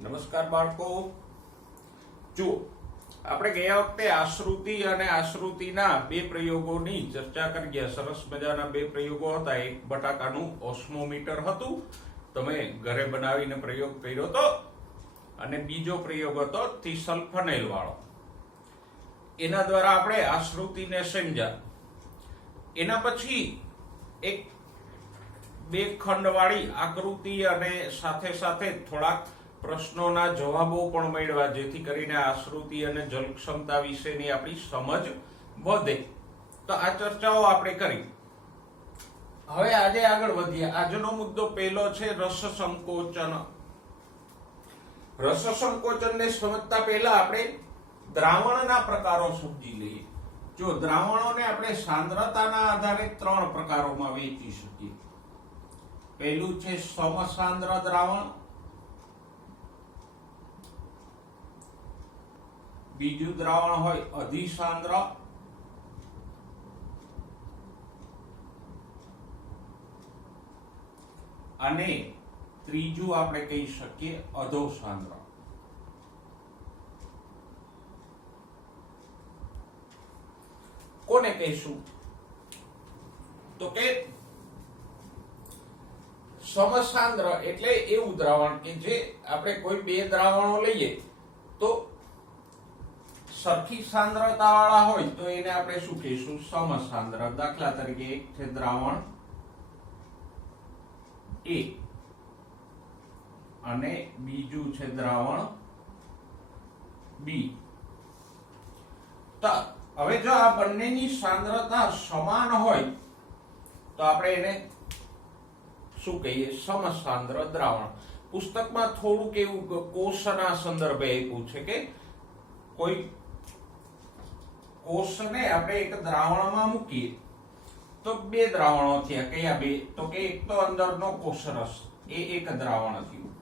નમસ્કાર બાળકો, જુઓ આપણે ગયા વખતે આશ્રુતિ અને આશ્રુતિના બે પ્રયોગોની ચર્ચા કરી ગયા. સરસ મજાના બે પ્રયોગો હતા. એક બટાકાનું ઓસ્મોમીટર હતું, તમે ઘરે બનાવીને પ્રયોગ કર્યો હતો, અને બીજો પ્રયોગ હતો થીસલ્ફનેલ વાળો. એના દ્વારા આપણે આશ્રુતિને સમજ્યા. એના પછી એક બે ખંડવાળી આકૃતિ અને સાથે સાથે થોડાક પ્રશ્નોના જવાબો પણ મળ્યા, જેથી કરીને આશ્રુતિ અને જલ ક્ષમતા વિશેની આપણી સમજ વધે. તો આ ચર્ચાઓ આપણે કરી. હવે આજે આગળ વધીએ. આજનો મુદ્દો પહેલો છે રસ સંકોચન. રસ સંકોચનને સમજતા પહેલા આપણે દ્રાવણના પ્રકારો સમજી લઈએ. જો દ્રાવણોને આપણે સાંદ્રતાના આધારે ત્રણ પ્રકારોમાં વહેંચી શકીએ. પહેલું છે સમસાંદ્ર દ્રાવણ, બીજું દ્રાવણ હોય અધિસાંદ્ર, અને ત્રીજું આપણે કહી શકીએ અધોસાંદ્ર. કોને કહીશું? તો કે સમસાંદ્ર એટલે એવું દ્રાવણ કે જે આપણે કોઈ બે દ્રાવણો લઈએ તો સરખી સાંદ્રતા વાળા હોય તો એને આપણે શું કહીશું? સમસાંદ્ર. દાખલા તરીકે એક છે દ્રાવણ A અને બીજું છે દ્રાવણ B. તો હવે જો આ બંનેની સાંદ્રતા સમાન હોય તો આપણે એને શું કહીએ? સમસાંદ્ર દ્રાવણ. પુસ્તકમાં થોડુંક એવું કોષના સંદર્ભે આપ્યું છે કે કોઈ કોષને આપણે એક દ્રાવણમાં મૂકીએ તો બે દ્રાવણો થયા. કયા બે? તો કે એક તો અંદરનો કોષરસ, એ એક દ્રાવણ થયું.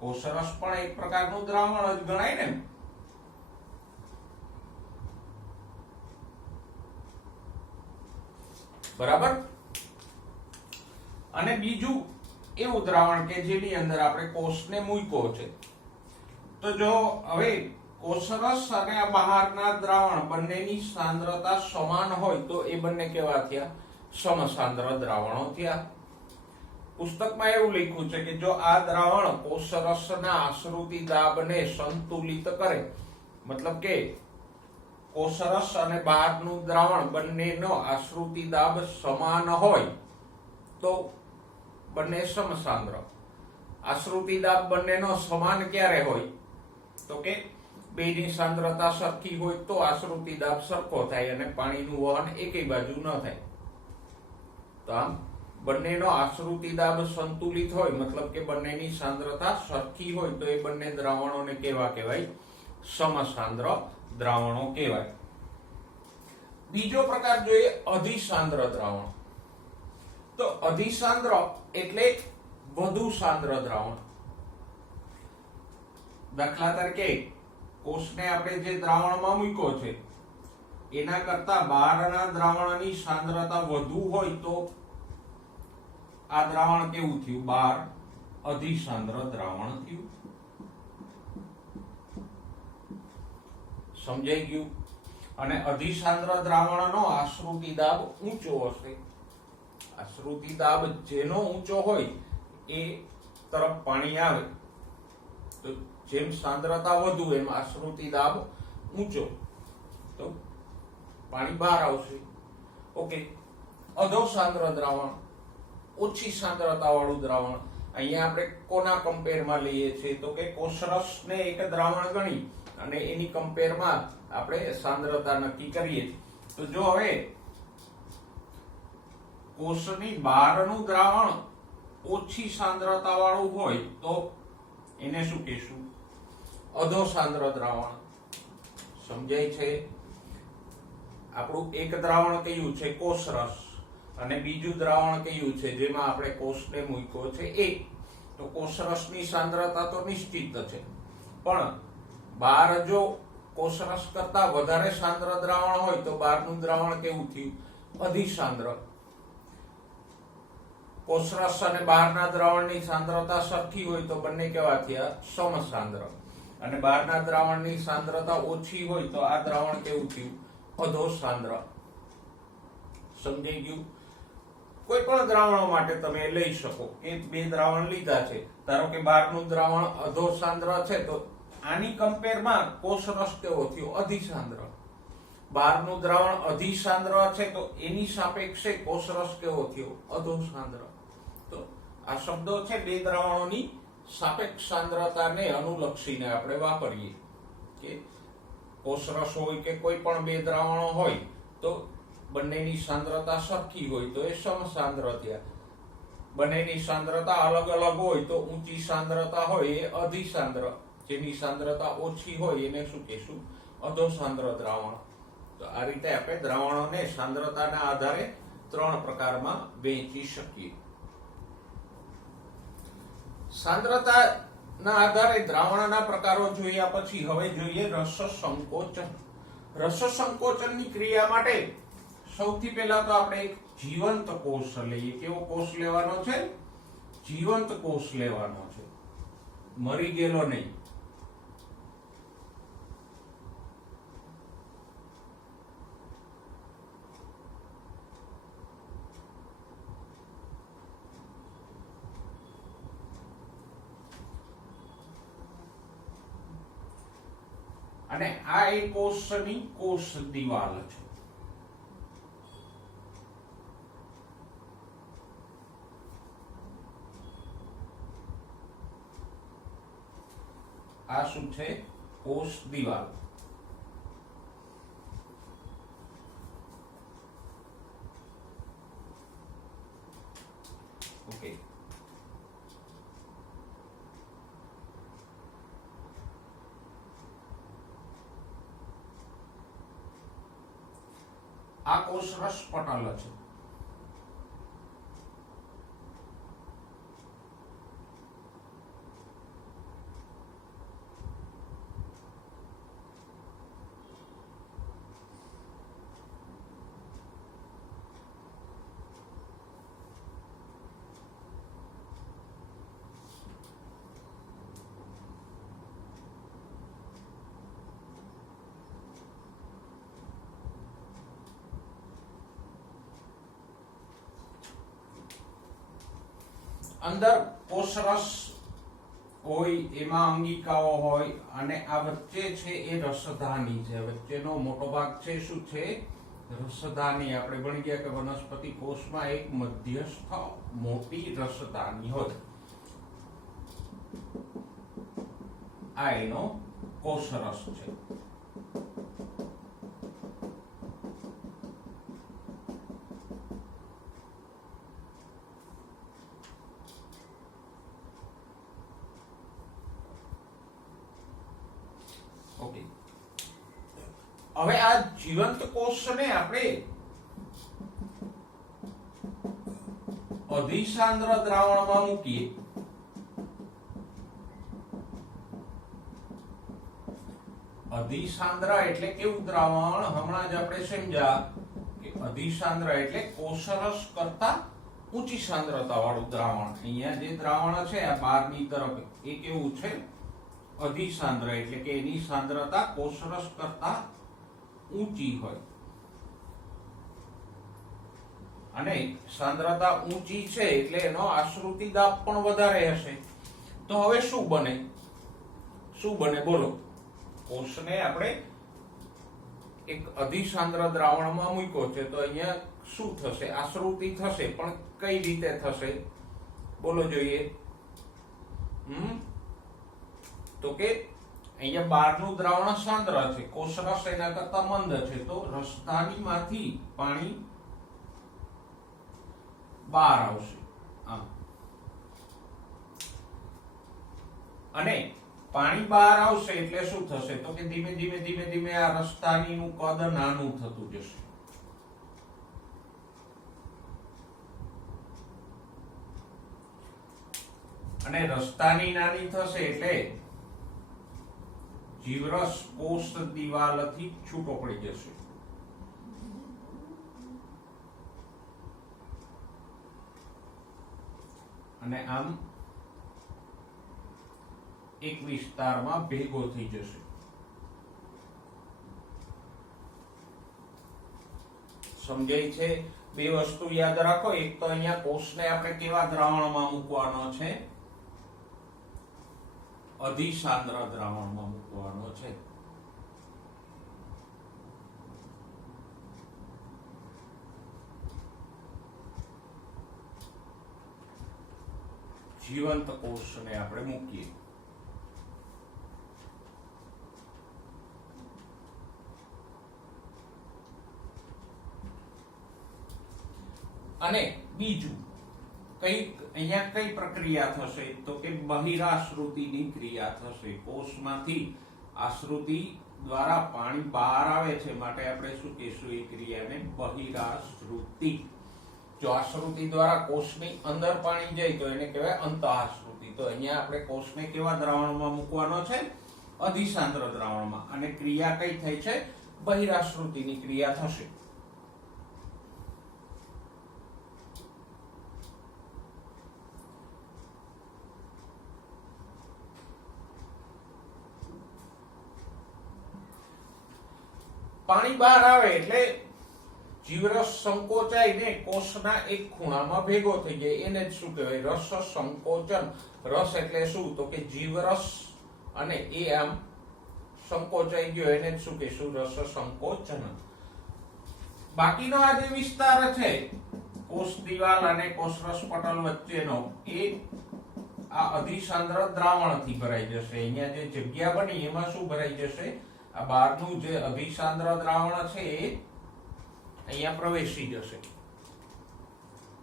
કોષરસ પણ એક પ્રકારનું દ્રાવણ જ ગણાય ને. બરાબર. અને બીજું એવું દ્રાવણ કે જેની અંદર આપણે કોષને મૂક્યો છે. તો જો હવે કોષરસ અને આ બહારના દ્રાવણ બંનેની સાંદ્રતા સમાન હોય તો એ બંને કેવા થયા? સમસાંદ્ર દ્રાવણો થયા. પુસ્તકમાં એવું લખ્યું છે કે જો આ દ્રાવણ કોષરસના આશ્રુતિ દાબને સંતુલિત કરે, મતલબ કે કોષરસ અને બહારનું દ્રાવણ બંનેનો આશ્રુતિ દાબ સમાન હોય તો બંને સમસાંદ્ર. આશ્રુતિ દાબ બંનેનો સમાન ક્યારે હોય? તો કે બેની સાંદ્રતા સરખી હોય તો આશ્રુતિ દાબ સરખો થાય અને પાણીનું વહન એકેય બાજુ ન થાય. તો આમ બંનેનો આશ્રુતિ દાબ સંતુલિત હોય, મતલબ કે બંનેની સાંદ્રતા સરખી હોય તો એ બંને દ્રાવણોને કેવા કહેવાય? સમસાંદ્ર દ્રાવણો કહેવાય. બીજો પ્રકાર જોઈએ અધિસાંદ્ર દ્રાવણ. તો અધિસાંદ્ર એટલે વધુ સાંદ્ર દ્રાવણ. દાખલા તરીકે કોષને આપણે જે દ્રાવણમાં મૂક્યો છે એના કરતા બહારના દ્રાવણની સાંદ્રતા વધુ હોય તો આ દ્રાવણ કેવું થયું? બહાર અધિસાંદ્ર દ્રાવણ થયું. સમજાઈ ગયું? અને અધિસાંદ્ર દ્રાવણનો આશ્રુતિ દાબ ઊંચો હશે. આશ્રુતિ દાબ જેનો ઊંચો હોય એ તરફ પાણી આવે, તો જેમ સાંદ્રતા વધુ એમ આશ્રુતિ દાબ ઊંચો, તો પાણી બહાર આવશે. ઓકે. અધોસાંદ્ર દ્રાવણ, ઓછી સાંદ્રતા વાળું દ્રાવણ. અહીંયા આપણે કોના કમ્પેરમાં લઈએ છીએ? તો કે કોષરસને એક દ્રાવણ ગણી અને એની કમ્પેરમાં આપણે સાંદ્રતા નક્કી કરીએ. તો જો હવે કોષની બહારનું દ્રાવણ ઓછી સાંદ્રતા વાળું હોય તો એને શું કહીશું? અધોસાંદ્ર દ્રાવણ. સમજાય છે? આપણું એક દ્રાવણ કયું છે? કોષરસ. અને બીજું દ્રાવણ કયું છે જેમાં આપણે કોષને મૂક્યો છે? એ. તો કોષરસની સાંદ્રતા તો નિશ્ચિત છે, પણ બહાર જો કોષરસ કરતા વધારે સાંદ્ર દ્રાવણ હોય તો બહારનું દ્રાવણ કેવું થયું? અધિસાંદ્ર. કોષરસ અને બહારના દ્રાવણની સાંદ્રતા સરખી હોય તો બંને કેવા થયા? સમસાંદ્ર. અને બહારના દ્રાવણની સાંદ્રતા ઓછી હોય તો આ દ્રાવણ કેવું થયું? અધોસાંદ્ર. સમજાઈ ગયું? કોઈ પણ દ્રાવણો માટે તમે લઈ શકો કે બે દ્રાવણ લીધા છે, ધારો કે બહારનું દ્રાવણ અધોસાંદ્ર છે તો આની કમ્પેરમાં કોષરસ કેવો થયો? અધિસાંદ્ર. બહારનું દ્રાવણ અધિસાંદ્ર છે તો એની સાપેક્ષે કોષરસ કેવો થયો? અધોસાંદ્ર. તો આ શબ્દો છે બે દ્રાવણોની સાપેક્ષ સાંદ્રતાને અનુલક્ષીને આપણે વાપરીએ કે કોષરસ હોય કે કોઈ પણ બે દ્રાવણો હોય તો બંનેની સાંદ્રતા સરખી હોય તો એ સમસાંદ્ર થયા. બંનેની સાંદ્રતા અલગ અલગ હોય તો ઊંચી સાંદ્રતા હોય એ અધિસાંદ્ર, જેની સાંદ્રતા ઓછી હોય એને શું કહેશું? અધોસાંદ્ર દ્રાવણ. તો આ રીતે આપણે દ્રાવણોને સાંદ્રતાના આધારે ત્રણ પ્રકારમાં વહેંચી શકીએ. સાંદ્રતાના આધારે દ્રાવણના પ્રકારો જોયા પછી હવે જોઈએ રસ સંકોચન. રસ સંકોચનની ક્રિયા માટે સૌથી પહેલા તો આપણે એક જીવંત કોષ લઈએ. કેવો કોષ લેવાનો છે? જીવંત કોષ લેવાનો છે, મરી ગયેલો નહીં. અને આ એક કોષની કોષ દિવાલ છે. આ શું છે? કોષ દિવાલ. ઓકે. આ કોષરસ પટલ છે. અંદર કોષરસ હોય, એમાં અંગિકાઓ હોય અને આ વચ્ચે છે એ રસધાની છે. વચ્ચેનો મોટો ભાગ છે શું છે? રસધાની. આપણે ભણી ગયા કે વનસ્પતિ કોષમાં એક મધ્યસ્થ મોટી રસધાની હોય. આ એનો કોષરસ છે. ઓકે. હવે આ જીવંત કોષને આપણે અધિસાંદ્ર દ્રાવણમાં મૂકીએ. અધિસાંદ્ર એટલે કેવું દ્રાવણ? હમણાં જ આપણે સમજ્યા કે અધિસાંદ્ર એટલે કોષરસ કરતા ઊંચી સાંદ્રતા વાળું દ્રાવણ. અહીંયા જે દ્રાવણ છે આ બહારની તરફ એ કેવું છે? અધિસાંદ્ર એટલે કે એની સાંદ્રતા કોષરસ કરતા ઊંચી હોય. અને સાંદ્રતા ઊંચી છે એટલે એનો આશ્રુતિ દાબ પણ વધારે હશે. તો હવે શું બને? શું બને બોલો? કોષને આપણે એક અધિસાંદ્ર દ્રાવણમાં મૂક્યો છે તો અહીંયા શું થશે? આશ્રુતિ થશે, પણ કઈ રીતે થશે બોલો જોઈએ? તો કે અહીંયા બહારનું દ્રાવણ સાંદ્ર છે, કોષરસ એના કરતા મંદ છે, તો રસધાનીમાંથી પાણી બહાર આવશે. અને પાણી બહાર આવશે એટલે શું થશે? તો કે ધીમે ધીમે ધીમે ધીમે આ રસધાનીનું કદ નાનું થતું જશે. અને રસધાની નાની થશે એટલે જીવરસ કોષ દિવાલથી છૂટો પડી જશે. અને આમ એક વિસ્તારમાં ભેગો થઈ જશે. સમજાય છે? બે વસ્તુ યાદ રાખો. એક તો અહીંયા કોષને આપણે કેવા દ્રાવણમાં મૂકવાનો છે? અધિસાંદ્ર દ્રાવણમાં મૂકવાનો છે. જીવંત કોષને આપણે મૂકીએ. અને બીજું અહીંયા કઈ પ્રક્રિયા થશે? તો કે બહિરાશ્રુતિની ક્રિયા થશે. કોષમાંથી આશ્રુતિ દ્વારા પાણી બહાર આવે છે, માટે આપણે શું કહીશું? એ ક્રિયાને બહિરાશ્રુતિ. જો આશ્રુતિ દ્વારા કોષની અંદર પાણી જાય તો એને કહેવાય અંતઃશ્રુતિ. તો અહીંયા આપણે કોષને કેવા દ્રાવણમાં મૂકવાનો છે? અધિસાંદ્ર દ્રાવણમાં. અને ક્રિયા કઈ થઈ છે? બહિરાશ્રુતિની ક્રિયા થશે. પાણી બહાર આવે એટલે જીવરસ સંકોચાઈને કોષના એક ખૂણામાં ભેગો થઈ જાય. એને જ શું કહેવાય? રસ સંકોચન. રસ એટલે શું? તો કે જીવરસ, અને એ આમ સંકોચાઈ ગયો, એને જ શું કહીશું? રસ સંકોચન. બાકીનો આ જે વિસ્તાર છે કોષ દિવાલ અને કોષરસ પટલ વચ્ચેનો, એ આ અધિસાંદ્ર દ્રાવણથી ભરાઈ જશે. અહીંયા જે જગ્યા બની એમાં શું ભરાઈ જશે? આ બહારનું જે અધિસાંદ્ર દ્રાવણ છે એ અહીંયા પ્રવેશી જશે.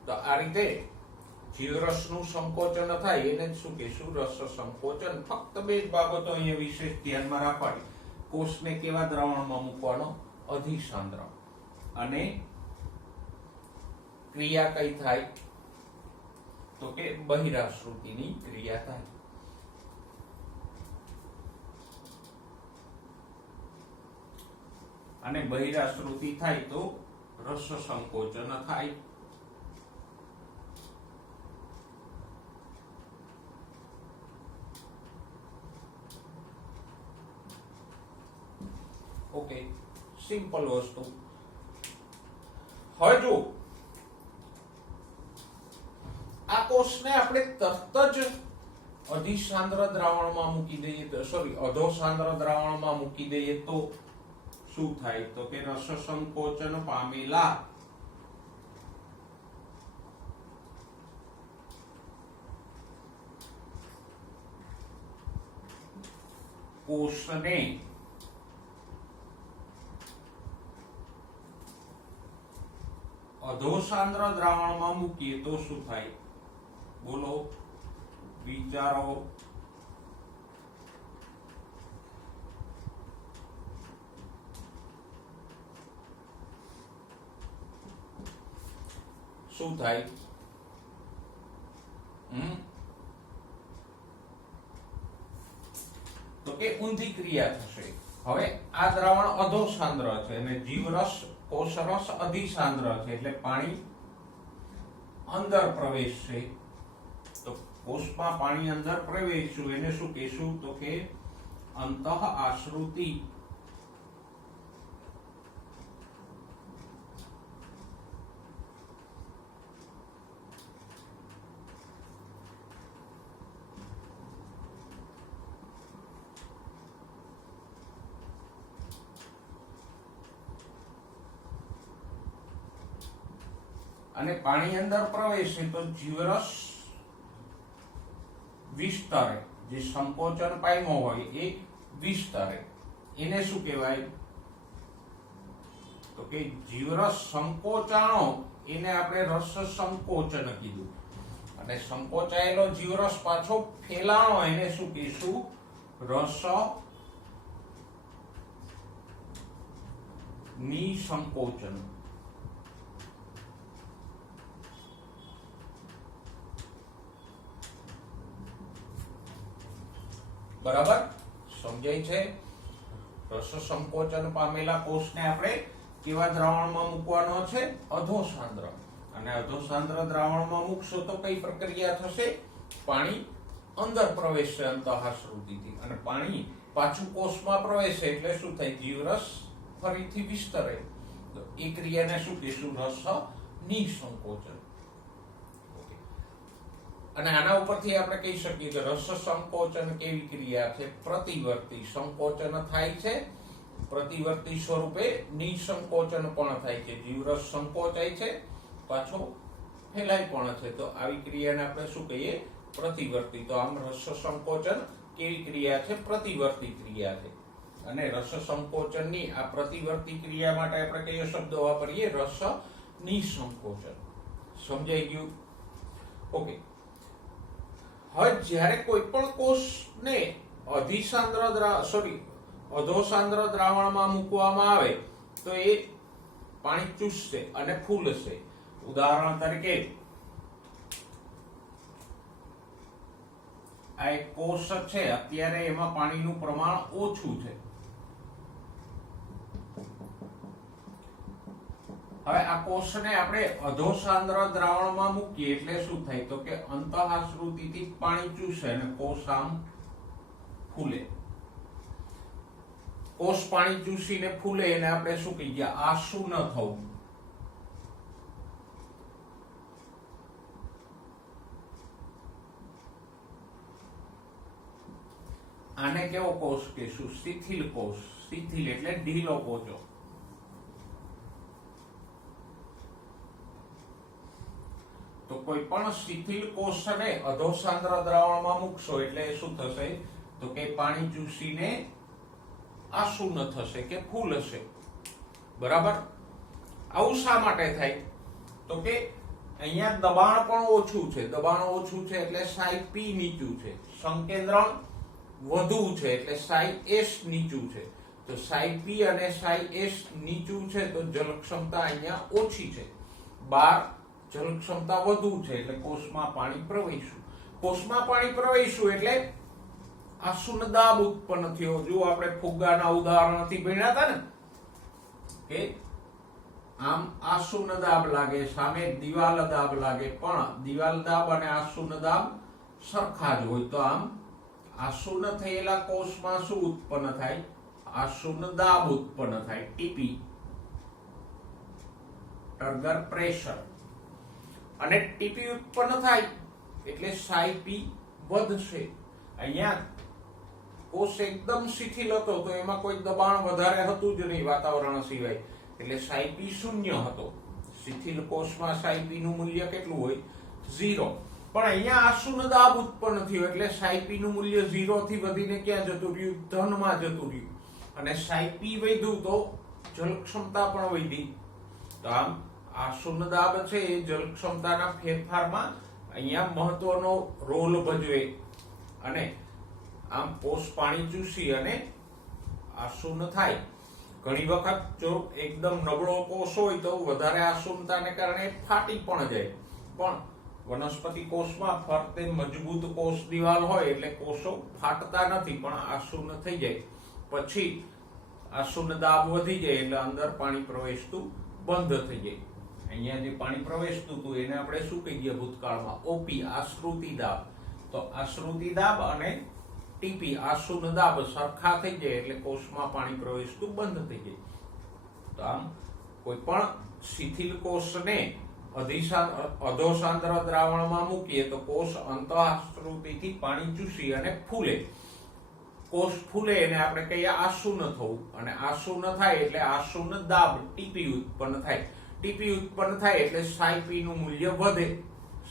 તો આ રીતે જીવરસનું સંકોચન થાય, એને જ શું કહીશું? રસ સંકોચન. ફક્ત બે જ બાબતો અહીંયા વિશેષ ધ્યાનમાં રાખવાની. કોષને કેવા દ્રાવણમાં મૂકવાનો? અધિસાંદ્ર. અને ક્રિયા કઈ થાય? તો કે બહિરાશ્રુતિની ક્રિયા થાય. અને બહિરાશ્રુતિ થાય તો રસ સંકોચન થાય. ઓકે, સિમ્પલ વસ્તુ. હવે જો આ કોષને આપણે તરત જ અધિસાંદ્ર દ્રાવણમાં મૂકી દઈએ તો, સોરી, અધોસાંદ્ર દ્રાવણમાં મૂકી દઈએ તો શું થાય? તો કે રસ સંકોચન પામેલા કોષને અધોસાંદ્ર દ્રાવણમાં મૂકીએ તો શું થાય? બોલો, વિચારો. શું થાય? તો કે ઊંધી ક્રિયા થશે. હવે આ દ્રાવણ અધોસાંદ્ર છે અને જીવરસ કોષરસ અધિસાંદ્ર છે, એટલે પાણી અંદર પ્રવેશશે. તો કોષમાં પાણી અંદર પ્રવેશ્યું એને શું કહીશું? તો કે અંતઃ આશ્રુતિ. અને પાણી અંદર પ્રવેશે તો જીવરસ વિસ્તરે. જે સંકોચન પામ્યો હોય એ વિસ્તરે. એને શું કહેવાય? તો કે જીવરસ સંકોચાણો, એને આપણે રસ સંકોચન કીધું. અને સંકોચાયેલો જીવરસ પાછો ફેલાણો, એને શું કહીશું? રસ નિસંકોચન. બરાબર સમજાય છે? રસ સંકોચન પામેલા કોષને આપણે કેવા દ્રાવણમાં મૂકવાનો છે? અધોસાંદ્ર. અને અધોસાંદ્ર દ્રાવણમાં મૂકશો તો કઈ પ્રક્રિયા થશે? પાણી અંદર પ્રવેશશે અંતઃશ્રુતિથી, અને પાણી પાછું કોષમાં પ્રવેશે એટલે શું થાય? જીવરસ ફરીથી વિસ્તરે. તો એ ક્રિયાને શું કહીશું? રસ નિસંકોચન. અને આના ઉપરથી આપણે કહી શકીએ કે રસ સંકોચન કેવી ક્રિયા છે? પ્રતિવર્તી. સંકોચન થાય છે પ્રતિવર્તી સ્વરૂપે, નિસંકોચન પણ થાય છે. જીવરસ સંકોચાય છે, પાછો ફેલાય પણ છે. તો આવી ક્રિયાને આપણે શું કહીએ? પ્રતિવર્તી. તો આમ રસ સંકોચન કેવી ક્રિયા છે? પ્રતિવર્તી ક્રિયા છે. અને રસ સંકોચનની આ પ્રતિવર્તી ક્રિયા માટે આપણે કયો શબ્દ વાપરીએ? રસ નિસંકોચન. સમજાઈ ગયું? ઓકે. હવે જ્યારે કોઈ પણ કોષને અધોસાંદ્ર દ્રાવણમાં મૂકવામાં આવે તો એ પાણી ચૂસશે અને ફૂલશે. ઉદાહરણ તરીકે આ એક કોષ છે, અત્યારે એમાં પાણીનું પ્રમાણ ઓછું છે. હવે આ કોષને આપણે અધોસાંદ્ર દ્રાવણમાં મૂકીએ એટલે શું થાય? તો કે અંતઃશ્રુતિથી પાણી ચૂસે અને કોષ આમ ફૂલે. કોષ પાણી ચૂસીને ફૂલે એને આપણે શું કહીએ? આસુન થવું. આને કેવો કોષ કહીશું? શિથિલ કોષ. શિથિલ એટલે ઢીલો પોચો. તો કોઈ પણ શિથિલ કોષને અધોસાંદ્ર દ્રાવણમાં મૂકશો એટલે શું થશે? તો કે પાણી ચૂસીને આસુન થશે કે ફૂલશે. બરાબર? આવું શા માટે થાય? તો કે અહીંયા દબાણ પણ ઓછું છે. દબાણ ઓછું છે એટલે સાઈ પી નીચું છે. સંકેન્દ્રણ વધુ છે એટલે સાઈ એસ નીચું છે. તો સાઈ પી અને સાઈ એસ નીચું છે તો જલ ક્ષમતા અહીંયા ઓછી છે. 12 જલ ક્ષમતા વધુ છે એટલે કોષમાં પાણી પ્રવેશ્યું. કોષમાં પાણી પ્રવેશ્યું એટલે આસુન દાબ ઉત્પન્ન થયો. જો આપણે ફુગ્ગાના ઉદાહરણથી ભણ્યા હતા ને કે આમ આસુન દાબ લાગે, સામે દિવાલ દાબ લાગે, પણ દિવાલ દાબ અને આસુન દાબ સરખા જ હોય. તો આમ આસુન થયેલા કોષમાં શું ઉત્પન્ન થાય? આસુન દાબ ઉત્પન્ન થાય. TP, turgor pressure. અને ટીપી ઉત્પન્ન થાય એટલે સાઈ પી વધશે. અહીંયા કોષ એકદમ શિથિલ હતો તો એમાં કોઈ દબાણ વધારે હતું જ નહીં વાતાવરણ સિવાય, એટલે સાઈ પી શૂન્ય હતો. શિથિલ કોષમાં સાઈ પી નું મૂલ્ય કેટલું હોય? 0. પણ અહીંયા આસુન દાબ ઉત્પન્ન થયો એટલે સાઈ પી નું મૂલ્ય 0 થી વધીને ક્યાં જતું રહ્યું? ધનમાં જતું રહ્યું. અને સાઈ પી વધ્યું તો જલ ક્ષમતા પણ વધી. તો આમ આસુન દાબ છે એ જલ ક્ષમતાના ફેરફારમાં અહીંયા મહત્વનો રોલ ભજવે. અને આમ કોષ પાણી ચૂસી અને આસુન થાય. ઘણી વખત જો એકદમ નબળો કોષ હોય તો વધારે આસુનતાને કારણે ફાટી પણ જાય. પણ વનસ્પતિ કોષમાં ફરતે મજબૂત કોષ દિવાલ હોય એટલે કોષો ફાટતા નથી પણ આસુન થઈ જાય. પછી આસુન દાબ વધી જાય એટલે અંદર પાણી પ્રવેશતું બંધ થઈ જાય. અહીંયા જે પાણી પ્રવેશતું હતું એને આપણે શું કહીએ ભૂતકાળમાં? ઓપી, આશ્રુતિ દાબ. તો આશ્રુતિ દાબ અને ટીપી આસુન દાબ સરખા થઈ જાય એટલે કોષમાં પાણી પ્રવેશતું બંધ થઈ જાય. તો આમ કોઈ પણ શિથિલ કોષને અધોસાંદ્ર દ્રાવણમાં મૂકીએ તો કોષ અંતઃશ્રુતિથી પાણી ચૂસી અને ફૂલે. કોષ ફૂલે એને આપણે કહીએ આસુન થવું. અને આસુન થાય એટલે આસુન દાબ ટીપી ઉત્પન્ન થાય. ટીપી ઉત્પન્ન થાય એટલે સાઈ પી નું મૂલ્ય વધે.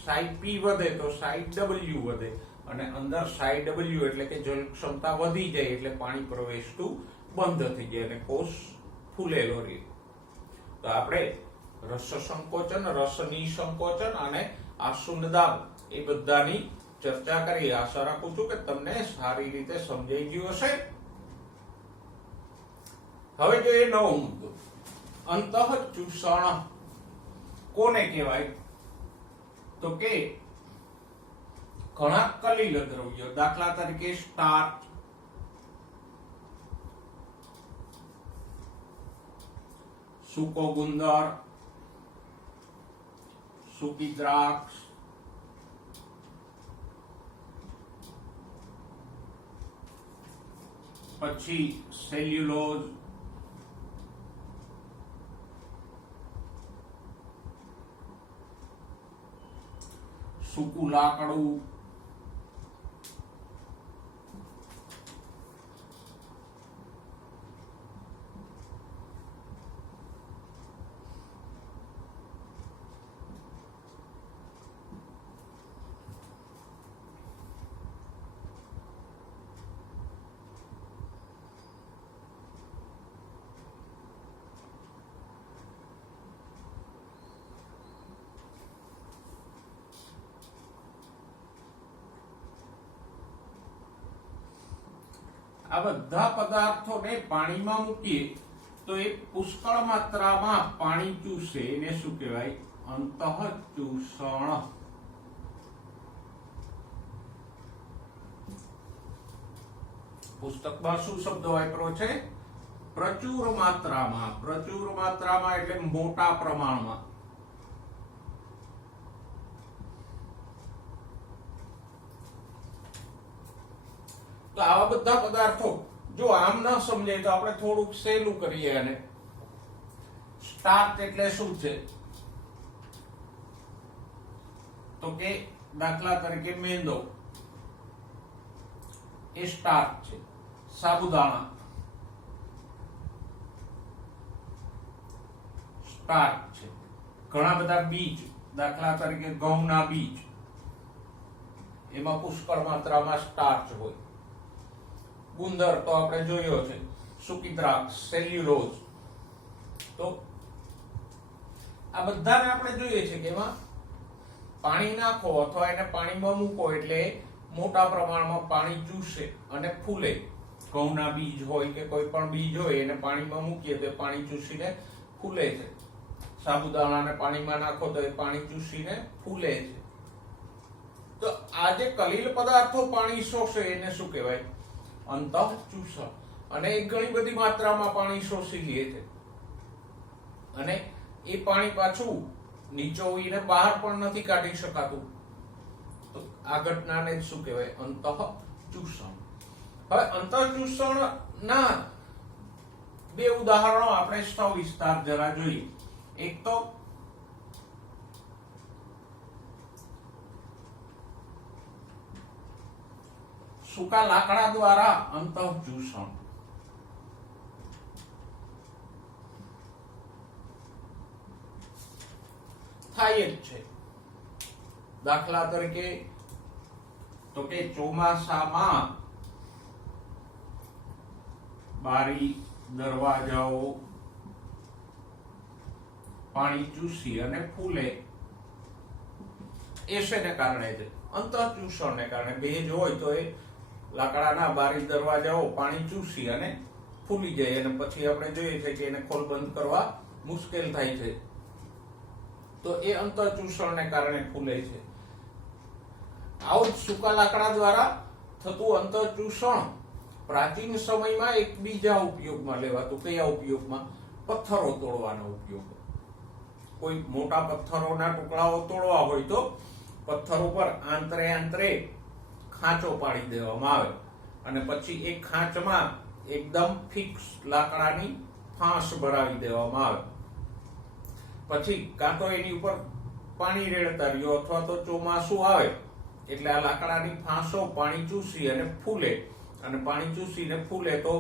સાઈ પી વધે તો સાઈ ડબલ્યુ વધે. અને અંદર સાઈ ડબલ્યુ એટલે કે જલ ક્ષમતા વધી જાય એટલે પાણી પ્રવેશતું બંધ થઈ જાય અને કોષ ફૂલેલો રહે. તો આપણે રસ સંકોચન, રસ નિસંકોચન અને આસુન દાબ એ બધાની ચર્ચા કરી. આશા રાખું છું કે તમને સારી રીતે સમજાઈ ગયું હશે. હવે જોઈએ નવો મુદ્દો. અંતઃચૂષણ કોને કહેવાય? તો કે ઘણા કલિલ દ્રવ્યો, દાખલા તરીકે સ્ટાર્ચ, સૂકો ગુંદર, સૂકી દ્રાક્ષ, પછી સેલ્યુલોઝ, સૂકું લાકડું, આ બધા પદાર્થોને પાણીમાં મૂકીએ તો એ પુષ્કળ માત્રામાં પાણી ચૂસે, એને શું કહેવાય? અંતઃચૂષણ. પુસ્તકમાં શું શબ્દ વાપર્યો છે? પ્રચુર માત્રામાં. પ્રચુર માત્રામાં એટલે મોટા પ્રમાણમાં. તો આવા બધા પદાર્થો જો આમ ન સમજાય તો આપણે થોડુંક સહેલું કરીએ. અને સ્ટાર્ચ એટલે શું છે? તો કે દાખલા તરીકે મેંદો એ સ્ટાર્ચ છે. સાબુદાણા સ્ટાર્ચ છે. ઘણા બધા બીજ, દાખલા તરીકે ઘઉંના બીજ, એમાં પુષ્કળ માત્રામાં સ્ટાર્ચ હોય. ગુંદર તો આપણે જોયો છે, સૂકી દ્રાક્ષ, સેલ્યુલોઝ. તો આ બધાને આપણે જોઈએ છે કે એમાં પાણી નાખો અથવા એને પાણીમાં મૂકો એટલે મોટા પ્રમાણમાં પાણી ચૂસે અને ફૂલે. ઘઉંના બીજ હોય કે કોઈ પણ બીજ હોય એને પાણીમાં મૂકીએ તો પાણી ચૂસીને ફૂલે છે. સાબુદાણાને પાણીમાં નાખો તો એ પાણી ચૂસીને ફૂલે છે. તો આ જે કલીલ પદાર્થો પાણી શોષે એને શું કહેવાય? અંતઃચૂષણ. અને એ ઘણી બધી માત્રામાં પાણી શોષી લે છે અને એ પાણી પાછું નીચોવીને બહાર પણ નથી કાઢી શકાતું. તો આ ઘટનાને શું કહેવાય? અંતઃચૂષણ. હવે અંતઃચૂષણ ના બે ઉદાહરણો આપણે સવિસ્તાર જરા જોઈએ. એક તો સૂકા લાકડા દ્વારા અંતઃચૂષણ. થાય જ છે. દાખલા તરીકે તો કે ચોમાસામાં બારી, દરવાજાઓ પાણી ચૂસી અને ફૂલે. એ શેને કારણે છે? અંતઃચૂષણને કારણે. ભેજ હોય તો એ લાકડાના બારી દરવાજાઓ પાણી ચૂસી અને ફૂલી જાય અને પછી આપણે જોઈએ છે કે એને ખોલ બંધ કરવા મુશ્કેલ થાય છે. તો એ અંતઃચૂષણને કારણે ફૂલે છે. આવું જ સૂકા લાકડા દ્વારા થતું અંતઃચૂષણ પ્રાચીન સમયમાં એક બીજા ઉપયોગમાં લેવાતું. કયા ઉપયોગમાં? પથ્થરો તોડવાનો ઉપયોગ. કોઈ મોટા પથ્થરોના ટુકડાઓ તોડવા હોય તો પથ્થર ઉપર આંતરે ખાંચો પાડી દેવામાં આવે અને પછી એ ખાંચમાં એકદમ ફિક્સ લાકડાની ફાંસ ભરાવી દેવામાં આવે. પછી કાં તો એની ઉપર પાણી રેડતા રહ્યો અથવા તો ચોમાસું આવે એટલે આ લાકડાની ફાંસો પાણી ચૂસી અને ફૂલે. અને પાણી ચૂસીને ફૂલે તો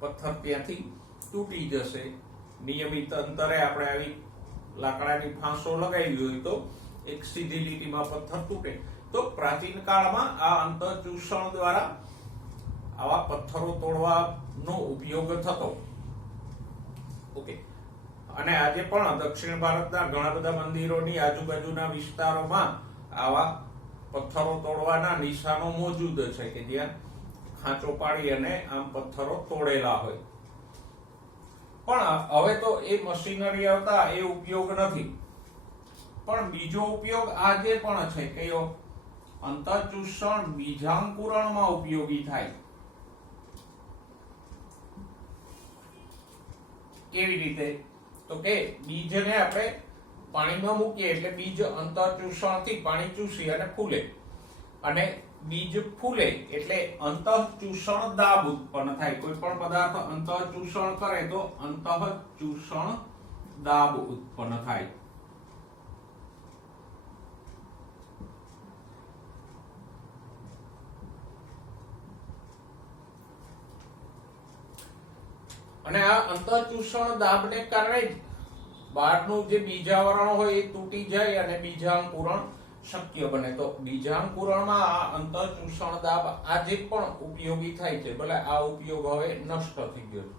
પથ્થર ત્યાંથી તૂટી જશે. નિયમિત અંતરે આપણે આવી લાકડાની ફાંસો લગાવી હોય તો એક સીધી લીટીમાં પથ્થર તૂટે. તો પ્રાચીન કાળમાં આ અંતઃચૂષણ દ્વારા આવા પથ્થરો તોડવાનો ઉપયોગ થતો. ઓકે. અને આજે પણ દક્ષિણ ભારતના ઘણા બધા મંદિરોની આજુબાજુના વિસ્તારોમાં આવા પથ્થરો તોડવાના નિશાનો મોજૂદ છે કે જ્યાં ખાંચો પાડી અને આમ પથ્થરો તોડેલા હોય. પણ હવે તો એ મશીનરી આવતા એ ઉપયોગ નથી. પણ બીજો ઉપયોગ આજે પણ છે. કયો? અંતઃચૂષણ બીજાંકુરણમાં ઉપયોગી થાય. કેવી રીતે? તો કે બીજને આપણે પાણીમાં મૂકીએ એટલે બીજ અંતઃચૂષણથી પાણી ચૂસી અને ફૂલે, અને બીજ ફૂલે એટલે અંતઃચૂષણ દાબ ઉત્પન્ન થાય. કોઈ પણ પદાર્થ અંતઃચૂષણ કરે તો અંતઃચૂષણ દાબ ઉત્પન્ન થાય. અને આ અંતઃચૂષણ દાબને કારણે જ બહારનું જે બીજાવરણ હોય એ તૂટી જાય અને બીજાંકુરણ શક્ય બને. તો બીજાંકુરણમાં આ અંતઃચૂષણ દાબ આજે પણ ઉપયોગી થાય છે, ભલે આ ઉપયોગ હવે નષ્ટ થઈ ગયો છે.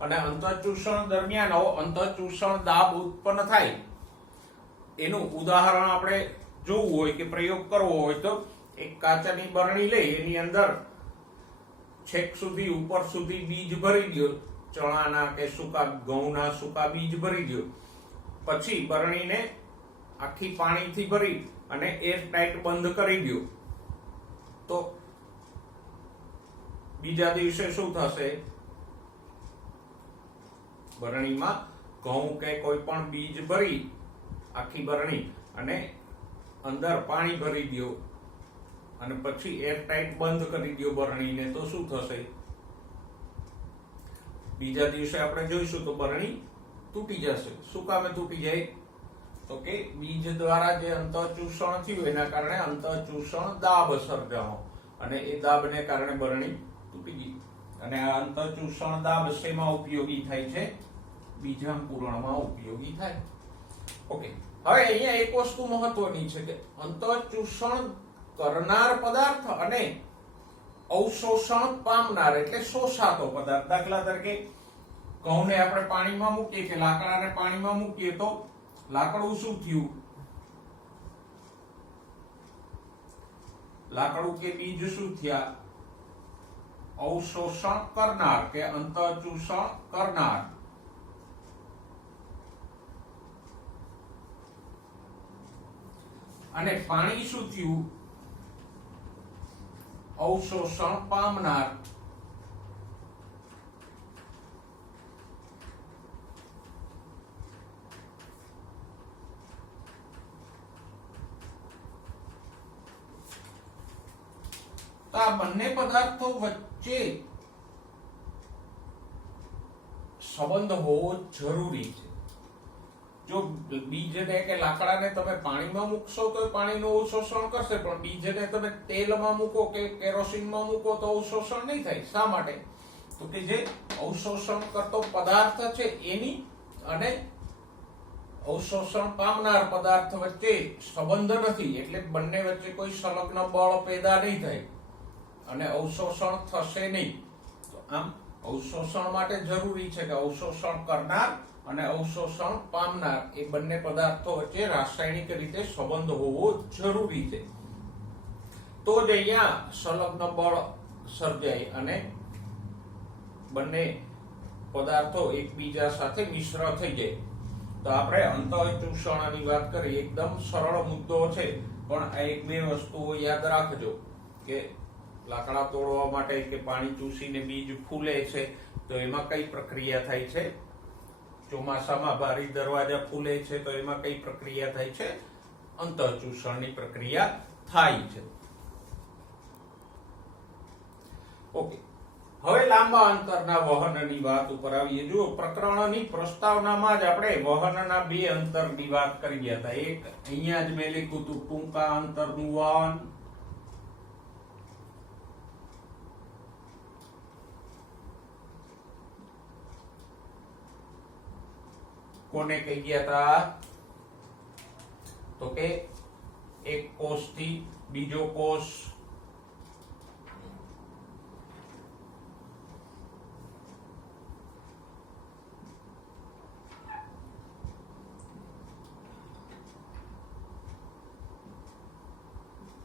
અને અંતઃચૂષણ દરમિયાન અંતઃચૂષણ દાબ ઉત્પન્ન થાય એનું ઉદાહરણ આપણે જોવું હોય કે પ્રયોગ કરવો હોય તો એક કાચની બરણી લઈ એની અંદર છેક સુધી ઉપર સુધી બીજ ભરી દો, ચણાના કે સૂકા ઘઉંના સૂકા બીજ ભરી દો. પછી બરણીને આખી પાણીથી ભરી અને એર ટાઈટ બંધ કરી દો. તો બીજા દિવસે શું થશે? બરણીમાં ઘઉં કે કોઈ પણ બીજ ભરી આખી બરણી અને અંદર પાણી ભરી દો અને પછી એર ટાઈટ બંધ કરી દો બરણીને, તો શું થશે? બીજા દિવસે આપણે જોઈશું તો બરણી તૂટી જશે. શું કામે તૂટી જાય? તો કે બીજ દ્વારા જે અંતઃચૂષણ થયું એના કારણે અંતઃચૂષણ દાબ સર્જાણો અને એ દાબને કારણે બરણી તૂટી ગઈ. અને આ અંતઃચૂષણ દાબ શેમાં ઉપયોગી થાય છે? બીજાંકુરણમાં ઉપયોગી થાય. ઓકે, હવે અહીંયા એક વસ્તુ મહત્વની છે કે અંતઃચૂષણ કરનાર પદાર્થ અને અવશોષણ પામનાર એટલે શોષાતો પદાર્થ. દાખલા તરીકે ઘઉંને આપણે પાણીમાં મૂકીએ કે લાકડાને પાણીમાં મૂકીએ તો લાકડું શું થયું? લાકડું કે બીજ શું થયા? અવશોષણ કરનાર કે અંતઃચૂષણ કરનાર. અને પાણી શું થયું? અવશોષણ પામનાર. તો આ બંને પદાર્થો વચ્ચે સંબંધ હોવો જરૂરી છે. જો બીજને કે લાકડાને તમે પાણીમાં મૂકશો તો પાણીનું અવશોષણ કરશે, પણ બીજને તમે તેલમાં મૂકો કે કેરોસીનમાં મૂકો તો અવશોષણ નહીં થાય. શા માટે? તો કે જે અવશોષણ કરતો પદાર્થ છે એની અને અવશોષણ પામનાર પદાર્થ વચ્ચે સંબંધ નથી, એટલે બંને વચ્ચે કોઈ સંલગ્ન બળ પેદા નહીં થાય અને અવશોષણ થશે નહીં. તો આમ અવશોષણ માટે જરૂરી છે કે અવશોષણ કરનાર અને અવશોષણ પામનાર એ બંને પદાર્થો વચ્ચે રાસાયણિક રીતે સંબંધ હોવો જરૂરી છે. તો જ અહીંયા સંલગ્ન બળ સર્જાય અને બંને પદાર્થો એકબીજા સાથે મિશ્ર થઈ જાય. તો આપણે અંતઃચૂષણની વાત કરી, એકદમ સરળ મુદ્દો છે, પણ આ એક બે વસ્તુઓ યાદ રાખજો કે લાકડા તોડવા માટે કે પાણી ચૂસીને બીજ ફૂલે છે તો એમાં કઈ પ્રક્રિયા થાય છે? ચોમાસામાં બારી દરવાજા ફૂલે છે તો એમાં કઈ પ્રક્રિયા થાય છે? અંતઃચૂષણની પ્રક્રિયા થાય છે. ઓકે, હવે લાંબા અંતરના વહનની વાત ઉપર આવીએ. જુઓ, પ્રકરણની પ્રસ્તાવનામાં જ આપણે વહનના બે અંતરની વાત કરી ગયા હતા. એક અહીંયા જ મેં લખ્યું હતું, ટૂંકા અંતરનું વહન, કોને કહી ગયા હતા? તો કે એક કોષ થી બીજો કોષ,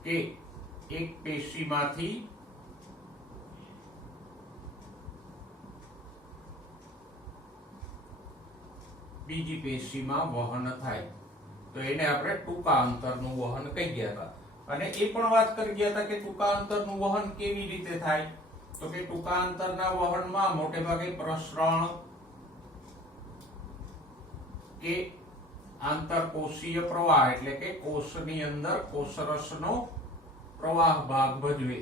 કે એક પેશીમાંથી બીજી પેશીમાં વહન થાય તો એને આપણે ટૂંકા અંતરનું વહન કહી ગયા હતા. અને એ પણ વાત કરી ગયા હતા કે ટૂંકા અંતરનું વહન કેવી રીતે થાય? તો કે ટૂંકા અંતરના વહનમાં મોટે ભાગે પ્રસરણ કે આંતરકોષીય પ્રવાહ એટલે કે કોષની અંદર કોષરસનો પ્રવાહ ભાગ ભજવે.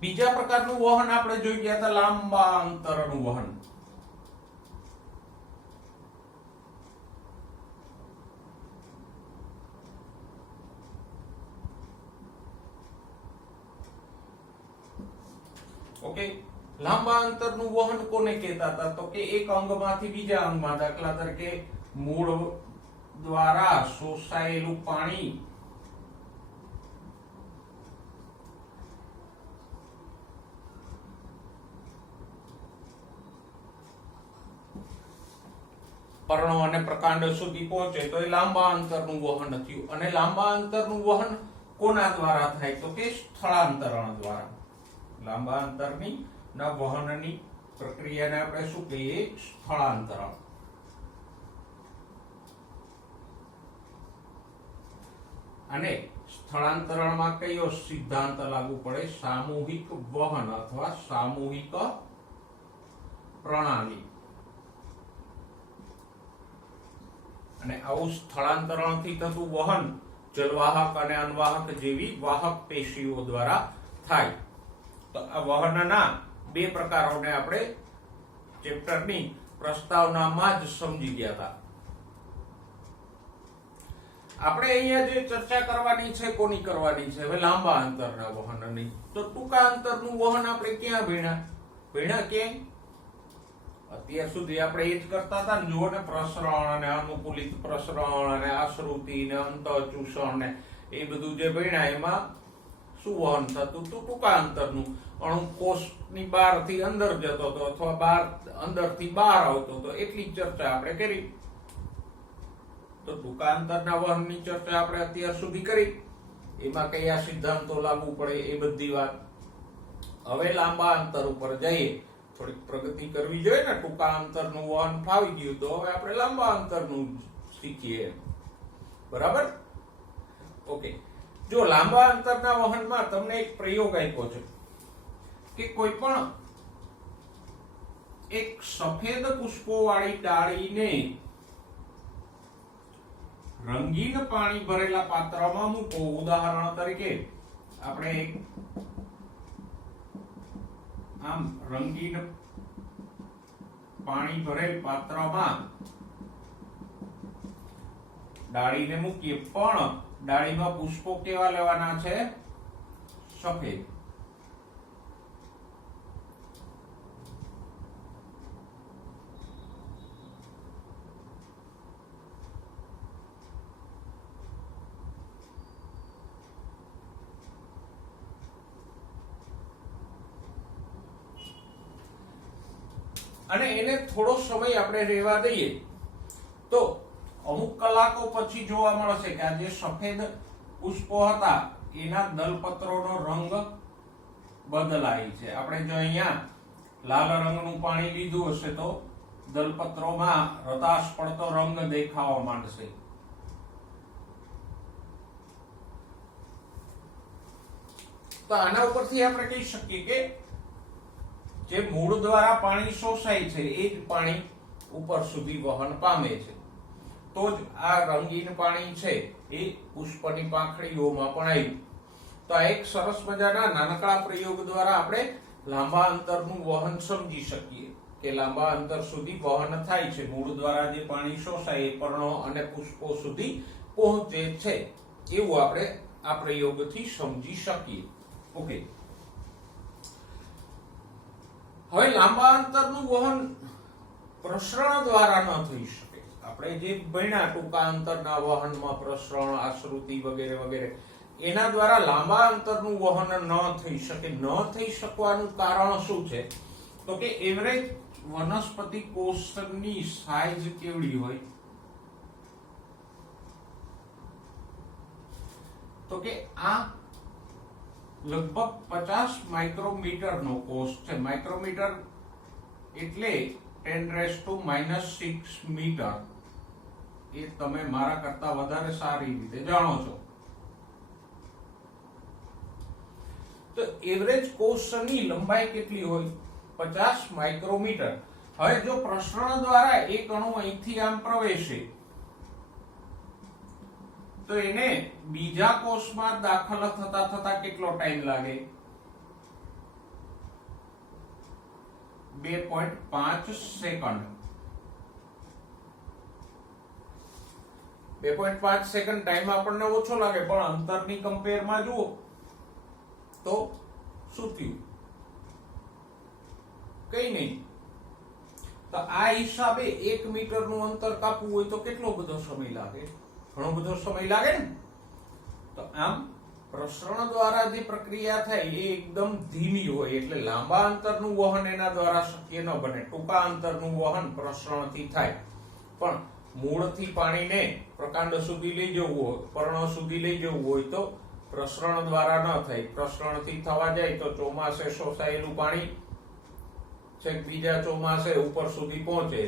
બીજા પ્રકારનું વહન આપણે જોઈ ગયા હતા લાંબા અંતરનું વહન. ઓકે, લાંબા અંતરનું વહન કોને કહેતા હતા? તો કે એક અંગમાંથી બીજા અંગમાં, દાખલા તરીકે મૂળ દ્વારા શોષાયેલું પાણી પર્ણો અને પ્રકાંડ સુધી પહોંચે તો એ લાંબા અંતરનું વહન થયું. અને લાંબા અંતરનું વહન કોના દ્વારા થાય? તો કે સ્થળાંતરણ દ્વારા. લાંબા અંતરની વહનની પ્રક્રિયાને આપણે શું કહીએ? સ્થળાંતરણ. અને સ્થળાંતરણમાં કયો સિદ્ધાંત લાગુ પડે? સામૂહિક વહન અથવા સામૂહિક પ્રણાલી. અને આવું સ્થળાંતરણથી થતું વહન જલવાહક અને અનવાહક જેવી વાહક પેશીઓ દ્વારા થાય. તો આ વહનના બે પ્રકારોને આપણે ચેપ્ટરની પ્રસ્તાવનામાં જ સમજી ગયા હતા. આપણે અહીંયા જે ચર્ચા કરવાની છે કોની કરવાની છે? હવે લાંબા અંતરના વહનની. તો ટૂંકા અંતરનું વહન આપણે ક્યાં ભણ્યા ક્યાં? અત્યાર સુધી આપણે એ જ કરતા હતા ને. જુઓ ને, પ્રસરણ અને અનુકૂલિત પ્રસરણ અને આશ્રુતિ ને અંતઃચૂષણ ને એ બધું જે ભણ્યા એમાં શું વહન થતું? ટૂંકા અંતરનું. અણુ કોષની બહારથી અંદર જતો હતો અથવા અંદરથી બહાર આવતો હતો, એટલી ચર્ચા આપણે કરી. તો ટૂંકા અંતરના વહનની ચર્ચા આપણે અત્યાર સુધી કરી. એમાં કયા સિદ્ધાંતો લાગુ પડે એ બધી વાત. હવે લાંબા અંતર ઉપર જઈએ. થોડીક પ્રગતિ કરવી જોઈએ ને. ટૂંકા અંતરનું વહન ફાવી ગયું તો હવે આપણે લાંબા અંતરનું શીખીએ. બરાબર? ઓકે, જો લાંબા અંતરના વહનમાં તમને એક પ્રયોગ આપ્યો છે કે કોઈ પણ એક સફેદ પુષ્પો વાળી ડાળીને રંગીન પાણી ભરેલા પાત્રમાં મૂકો. ઉદાહરણ તરીકે આપણે આમ રંગીન પાણી ભરેલ પાત્રમાં ડાળીને મૂકીએ, પણ ડાળીમાં પુષ્પો કેવા લેવાના છે? સફેદ. અને એને થોડો સમય આપણે રહેવા દઈએ તો અમુક કલાકો પછી જોવા મળશે કે આ જે સફેદ પુષ્પો હતા એના દલપત્રોનો રંગ બદલાય છે. આપણે જો અહીંયા લાલ રંગનું પાણી લીધું હશે તો દલપત્રોમાં રતાશ પડતો રંગ દેખાવા માંડશે. તો આના ઉપરથી આપણે કહી શકીએ કે જે મૂળ દ્વારા પાણી શોષાય છે એ જ પાણી ઉપર સુધી વહન પામે છે. તો જ આ રંગીન પાણી છે એ પુષ્પની પાંખડીઓમાં પણ આવ્યું. તો આ એક સરસ મજાના નાનકડા પ્રયોગ દ્વારા આપણે લાંબા અંતરનું વહન સમજી શકીએ કે લાંબા અંતર સુધી વહન થાય છે. મૂળ દ્વારા જે પાણી શોષાય એ પર્ણો અને પુષ્પો સુધી પહોંચે છે, એવું આપણે આ પ્રયોગથી સમજી શકીએ. ઓકે, હવે લાંબા અંતરનું વહન પ્રસરણ દ્વારા ન થઈ શકે. આપણે જે ભણ્યા ટૂંકા અંતરના વહનમાં પ્રસરણ, આશ્રુતિ વગેરે વગેરે, એના દ્વારા લાંબા અંતરનું વહન ન થઈ શકે. ન થઈ શકવાનું કારણ શું છે? તો કે એવરેજ વનસ્પતિ કોષની સાઈઝ કેવડી હોય? તો કે આ લગભગ 50 માઇક્રોમીટર નો કોષ છે. માઇક્રોમીટર એટલે 10⁻⁻6 મીટર. એ તમે મારા કરતા વધારે સારી રીતે જાણો છો. તો એવરેજ કોષની લંબાઈ કેટલી હોય? 50 માઇક્રોમીટર. હવે જો પ્રસરણ દ્વારા એક અણુ અહીંથી આમ પ્રવેશે તો એને બીજા કોષમાં દાખલ થતા થતા કેટલો ટાઈમ લાગે? 2.5 સેકન્ડ. 2.5 સેકન્ડ ટાઈમ આપણને ઓછો લાગે, પણ અંતરની કમ્પેરમાં જુઓ તો શું થયું? કઈ નહીં. તો આ હિસાબે 1 મીટરનું અંતર કાપવું હોય તો કેટલો બધો સમય લાગે? ઘણો બધો સમય લાગે ને. તો આમ પ્રસરણ દ્વારા જે પ્રક્રિયા થાય એ એકદમ ધીમી હોય, એટલે લાંબા અંતરનું વહન એના દ્વારા શક્ય ન બને. ટૂંકા અંતરનું વહન પ્રસરણથી થાય, પણ મૂળથી પાણીને પ્રકાંડ સુધી લઈ જવું હોય, પર્ણ સુધી લઈ જવું હોય તો પ્રસરણ દ્વારા ન થાય. પ્રસરણથી થવા જાય તો ચોમાસે શોષાયેલું પાણી છેક બીજા ચોમાસે ઉપર સુધી પહોંચે.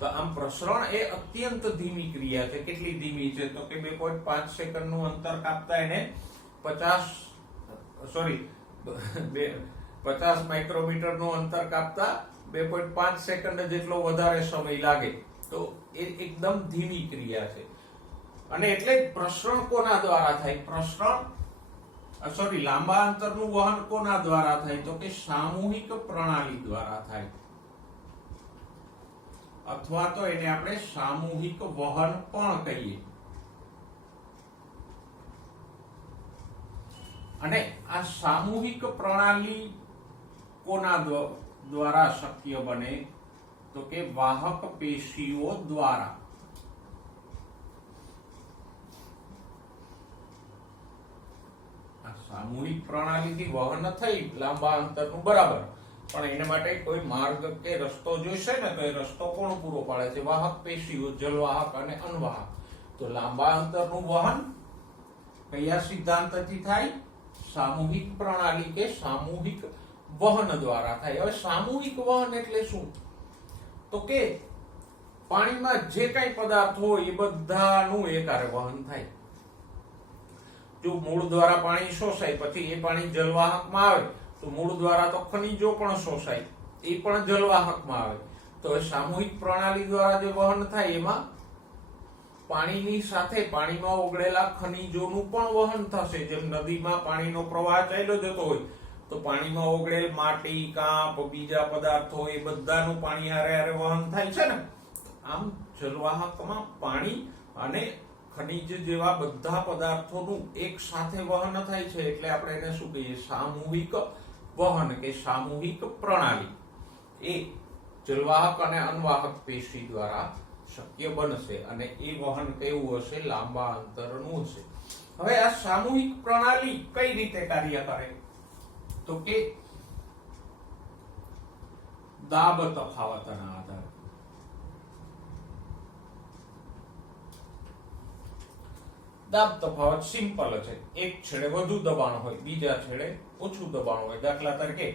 તો આમ પ્રસરણ એ અત્યંત ધીમી ક્રિયા છે. કેટલી ધીમી છે? તો કે 2.5 સેકન્ડનું અંતર કાપતા એને 50 માઇક્રોમીટરનું અંતર કાપતા 2.5 સેકન્ડ જેટલો વધારે સમય લાગે. તો એ એકદમ ધીમી ક્રિયા છે. અને એટલે પ્રસરણ કોના દ્વારા થાય? લાંબા અંતરનું વહન કોના દ્વારા થાય? તો કે સામૂહિક પ્રણાલી દ્વારા થાય, અથવા તો એને આપણે સામૂહિક વહન પણ કહીએ. અને આ સામૂહિક પ્રણાલી કોના દ્વારા શક્ય બને? તો કે વાહક પેશીઓ દ્વારા. સામૂહિક પ્રણાલીથી વહન થઈ લાંબા અંતરનું, બરાબર, પણ એના માટે કોઈ માર્ગ કે રસ્તો જોઈશે ને. તો એ રસ્તો કોણ પૂરો પાડે છે? વાહક પેશીઓ, જલવાહક અને અનવાહક. તો લાંબા અંતરનું વહન કયા સિદ્ધાંતથી થાય? સામૂહિક પ્રણાલી કે સામૂહિક વહન દ્વારા થાય. હવે સામૂહિક વહન એટલે શું? તો કે પાણીમાં જે કઈ પદાર્થ હોય એ બધાનું એકારે વહન થાય. જો મૂળ દ્વારા પાણી શોષાય, પછી એ પાણી જલવાહકમાં આવે તો મૂળ દ્વારા તો ખનિજો પણ શોષાય, એ પણ જલવાહકમાં આવે. તો એ સામૂહિક પ્રણાલી દ્વારા જે વહન થાય એમાં પાણીની સાથે પાણીમાં ઓગળેલા ખનિજોનું પણ વહન થશે. જેમ નદીમાં પાણીનો પ્રવાહ ચાલ્યો જતો હોય તો પાણીમાં ઓગળેલ માટી, કાંપ, બીજા પદાર્થો એ બધાનું પાણી હારે હારે વહન થાય છે ને. આમ જલવાહકમાં પાણી અને ખનિજ જેવા બધા પદાર્થોનું એક સાથે વહન થાય છે. એટલે આપણે એને શું કહીએ? સામૂહિક વહન કે સામૂહિક પ્રણાલી. એ જલવાહક અને અનવાહક પેશી દ્વારા શક્ય બનશે. અને એ વહન કેવું હશે? લાંબા અંતરનું હશે. હવે આ સામૂહિક પ્રણાલી કઈ રીતે કાર્ય કરે? તો કે દાબ તફાવતના આધારે. દાબ તફાવત સિમ્પલ છે. એક છેડે વધુ દબાણ હોય, બીજા છેડે ઓછું દબાણ હોય. દાખલા તરીકે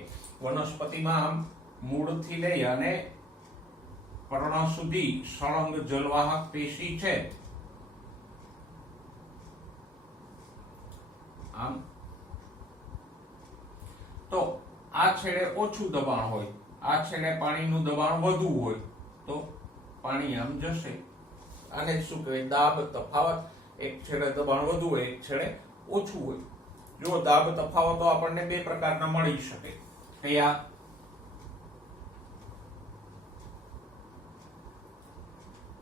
વનસ્પતિમાં આમ મૂળથી લઈ અને પર્ણ સુધી સળંગ જલવાહક પેશી છે. આમ તો આ છેડે ઓછું દબાણ હોય, આ છેડે પાણીનું દબાણ વધુ હોય, તો પાણી આમ જશે. આને શું કહેવાય? દાબ તફાવત. એક છેડે દબાણ વધુ હોય, એક છેડે ઓછું હોય. જો દાબ તફાવતો આપણને બે પ્રકારના મળી શકે. કયા?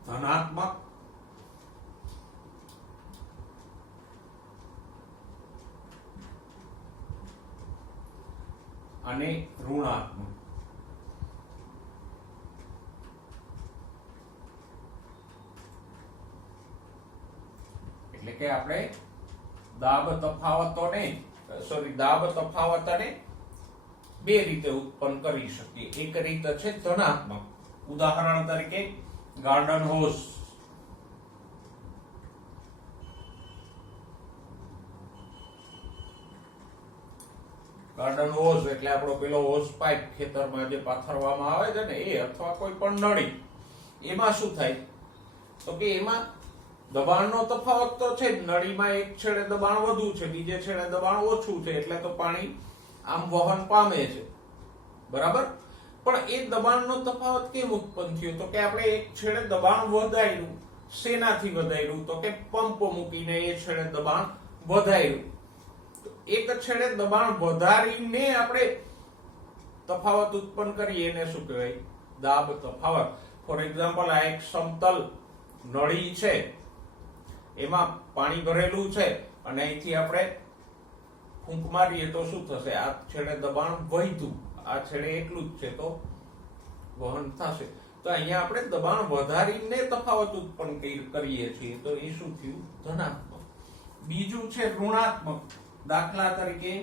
ધનાત્મક અને ઋણાત્મક. એટલે કે આપણે દાબ તફાવતને બે રીતે ઉત્પન્ન કરી શકીએ. એક રીત છે ધનાત્મક. ઉદાહરણ તરીકે ગાર્ડન હોઝ. ગાર્ડન હોઝ એટલે આપણો પેલો હોઝ પાઇપ ખેતરમાં જે પાથરવામાં આવે છે ને એ, અથવા કોઈ પણ નળી. એમાં શું થાય? તો કે એમાં દબાણનો તફાવત તો છે જ. નળીમાં એક છેડે દબાણ વધુ છે, બીજે છેડે દબાણ ઓછું છે, એટલે તો પાણી આમ વહન પામે છે, બરાબર. પણ એ દબાણનો તફાવત કેમ ઉત્પન્ન થયો? તો કે આપણે એક છેડે દબાણ વધાર્યું. શેનાથી વધાર્યું? તો કે પંપ મૂકીને એ છેડે દબાણ વધાર્યું. એક છેડે દબાણ વધારીને આપણે તફાવત ઉત્પન્ન કરીએ એને શું કહેવાય? દાબ તફાવત. ફોર એક્ઝામ્પલ, આ એક સમતલ નળી છે, એમાં પાણી ભરેલું છે, અને અહીંથી આપણે ફૂંક મારીએ તો શું થશે? આ છેડે દબાણ વધ્યું, આ છેડે એટલું જ છે, તો વહન થશે. તો અહીંયા આપણે દબાણ વધારીને તફાવત ઉત્પન્ન કરીએ છીએ, તો એ શું થયું? ધનાત્મક. બીજું છે ઋણાત્મક. દાખલા તરીકે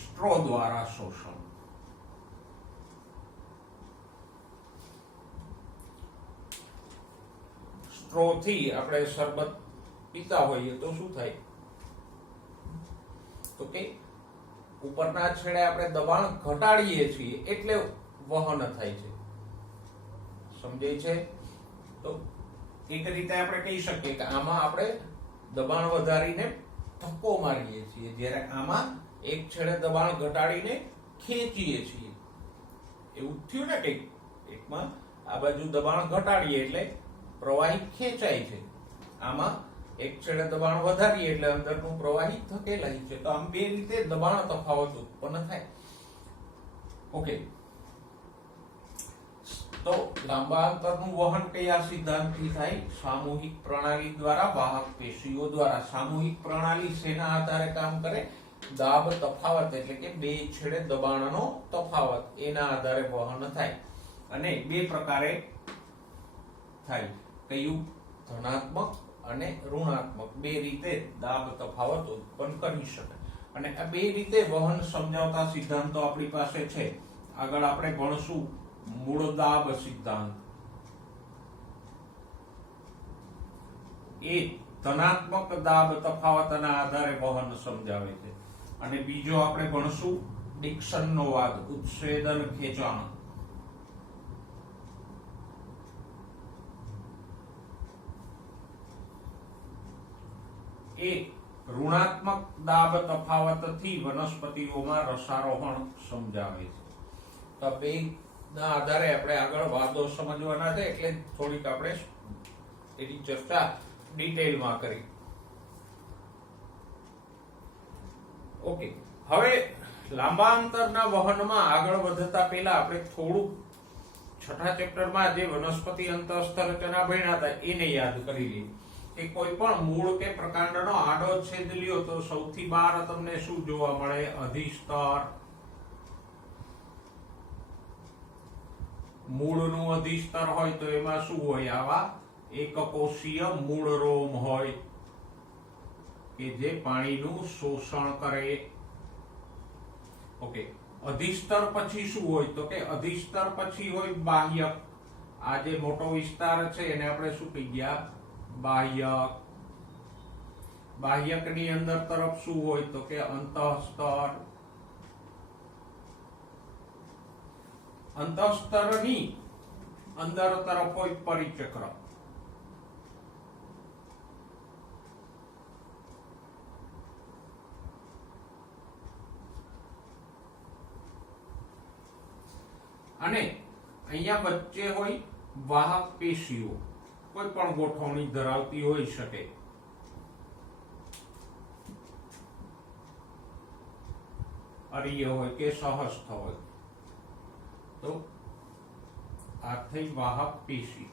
સ્ટ્રો દ્વારા શોષણ. સ્ટ્રો થી આપણે શરબત પીતા હોઈએ તો શું થાય? તો કે ઉપરના છેડે આપણે દબાણ ઘટાડીએ છીએ એટલે વહન થાય છે. સમજાય છે? તો એક રીતે આપણે કહી શકીએ કે આમાં આપણે દબાણ વધારીને ધક્કો મારીએ છીએ, જ્યારે આમાં એક છેડે દબાણ ઘટાડીને ખેંચીએ છીએ. એવું થયું ને કંઈક? એકમાં આ બાજુ દબાણ ઘટાડીએ એટલે પ્રવાહી ખેંચાય છે, આમાં એક છેડે દબાણ વધારીએ એટલે અંદરનું પ્રવાહી ધકેલાય છે. તો આમ બે રીતે દબાણ તફાવત ઉત્પન્ન થાય. ઓકે, તો લાંબા અંતરનું વહન કયા સિદ્ધાંતથી થાય? સામૂહિક પ્રણાલી દ્વારા, વાહક પેશીઓ દ્વારા. સામૂહિક પ્રણાલી શેના આધારે કામ કરે? દાબ તફાવત, એટલે કે બે છેડે દબાણનો તફાવત, એના આધારે વહન થાય. અને બે પ્રકારે થાય. કયું? ધનાત્મક અને ઋણાત્મક. બે રીતે દાબ તફાવત ઉત્પન્ન કરી શકે. અને આ બે રીતે વહન સમજાવતા સિદ્ધાંતો આપણી પાસે છે. આગળ આપણે ભણશું મૂળ દાબ સિદ્ધાંત. એ ધનાત્મક દાબ તફાવતના આધારે વહન સમજાવે છે. અને બીજો આપણે ભણશું ડિક્સનનો વાદ, ઉત્સેદન ખેંચાણ. એ ઋણાત્મક દાબ તફાવતથી વનસ્પતિઓમાં રસારોહણ સમજાવે છે. તો બે ના આધારે આપણે આગળ વાદો સમજવાના છે, એટલે થોડીક આપણે એની ચર્ચા ડિટેલમાં કરી. ઓકે, હવે લાંબા અંતરના વહનમાં આગળ વધતા પહેલા આપણે થોડું છઠ્ઠા ચેપ્ટરમાં જે વનસ્પતિ અંતઃસ્થ રચના ભણ્યા હતા એને યાદ કરી લઈએ. કે કોઈ પણ મૂળ કે પ્રકાંડનો આડો છેદ લ્યો તો સૌથી બહાર તમને શું જોવા મળે? અધિસ્તર. મૂળનું અધિસ્તર હોય તો એમાં શું હોય? આવા એકકોષીય મૂળરોમ હોય કે જે પાણીનું શોષણ કરે. ઓકે, અધિસ્તર પછી શું હોય? તો કે અધિસ્તર પછી હોય બાહ્યક. આ જે મોટો વિસ્તાર છે એને આપણે શું કહી ગયા? બાહ્યક. બાહ્યકની અંદર તરફ શું હોય? તો કે અંતઃસ્તર. અંતઃસ્તરની અંદર તરફ હોય પરિચક્ર. અને અહીંયા વચ્ચે હોય વાહક પેશીઓ, કોઈ પણ ગોઠવણી ધરાવતી હોઈ શકે. અરીય હોય કે સહસ્થ હોય. તો આ થઈ વાહક પેશી.